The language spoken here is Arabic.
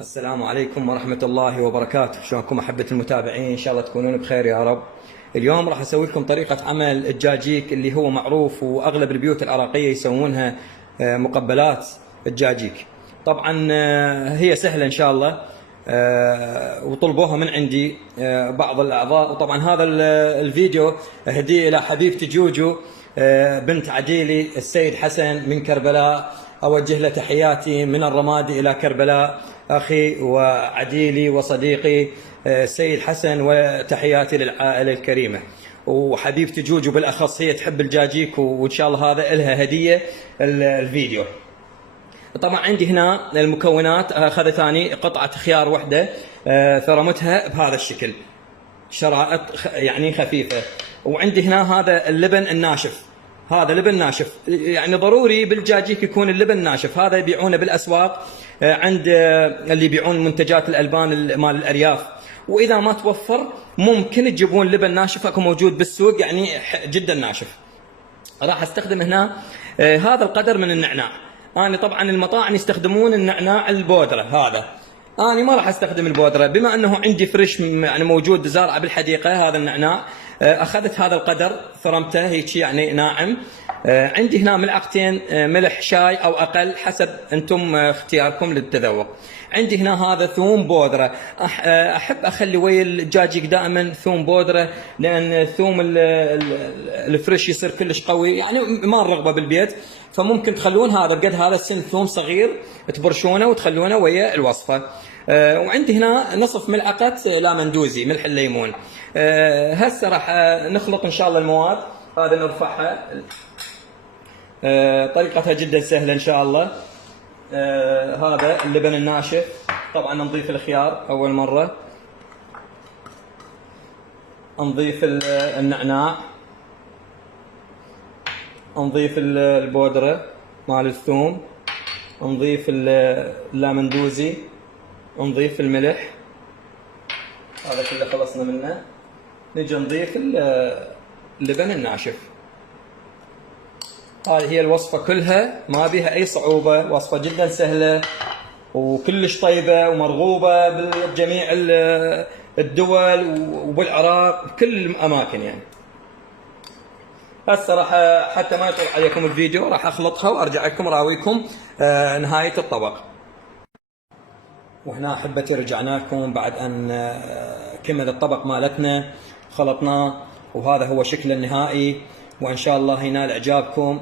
السلام عليكم ورحمة الله وبركاته. شلونكم أحبة المتابعين؟ إن شاء الله تكونون بخير يا رب. اليوم راح أسوي لكم طريقة عمل الدجاجيك اللي هو معروف وأغلب البيوت العراقية يسوونها مقبلات الدجاجيك. طبعا هي سهلة إن شاء الله، وطلبوها من عندي بعض الأعضاء. وطبعا هذا الفيديو هدية إلى حبيبتي جوجو بنت عديلي السيد حسن من كربلاء. أوجه له تحياتي من الرمادي إلى كربلاء، أخي وعديلي وصديقي السيد حسن، وتحياتي للعائلة الكريمة. وحبيبتي جوجو بالأخص هي تحب الدجاجيك، وإن شاء الله هذا إلها هدية الفيديو. طبعا عندي هنا المكونات. أخذت أني قطعة خيار واحدة فرمتها بهذا الشكل، شرائط يعني خفيفة. وعندي هنا هذا اللبن الناشف، هذا لبن ناشف، يعني ضروري بالدجاجيك يكون اللبن ناشف. هذا يبيعونه بالأسواق عند اللي يبيعون منتجات الألبان مال الأرياف. وإذا ما توفر ممكن تجيبون لبن ناشف، اكو موجود بالسوق يعني جدا ناشف. راح استخدم هنا هذا القدر من النعناع. أنا طبعا المطاعم يستخدمون النعناع البودرة، هذا أنا ما راح استخدم البودرة بما أنه عندي فريش يعني موجود زارعة بالحديقة. هذا النعناع أخذت هذا القدر فرمته هيك يعني ناعم. عندي هنا ملعقتين ملح شاي أو أقل حسب أنتم اختياركم للتذوق. عندي هنا هذا ثوم بودرة. أحب أخلي ويا الدجاجيك دائما ثوم بودرة، لأن الثوم الفريش يصير كلش قوي، يعني ما الرغبة بالبيت. فممكن تخلون هذا بقد هذا السن ثوم صغير تبرشونه وتخلونه ويا الوصفة. وعندي هنا نصف ملعقة لامندوزي ملح الليمون. هسه راح نخلط إن شاء الله المواد. هذا نرفعها، طريقتها جدا سهلة إن شاء الله. هذا اللبن الناشف، طبعا نضيف الخيار أول مرة، نضيف النعناع، نضيف البودرة مال الثوم، نضيف اللامندوزي، نضيف الملح. هذا كله خلصنا منه. نجي نضيف اللبن الناشف. هذه هي الوصفة كلها، ما بها أي صعوبة، وصفة جدا سهلة وكلش طيبة ومرغوبة بالجميع الدول وبالعراق بكل الأماكن يعني. هسه راح حتى ما يطول عليكم الفيديو راح أخلطها وأرجع لكم راويكم نهاية الطبق. وهنا أحبتي رجعنا لكم بعد أن كمل الطبق مالتنا، خلطناه، وهذا هو شكله النهائي، وإن شاء الله ينال إعجابكم.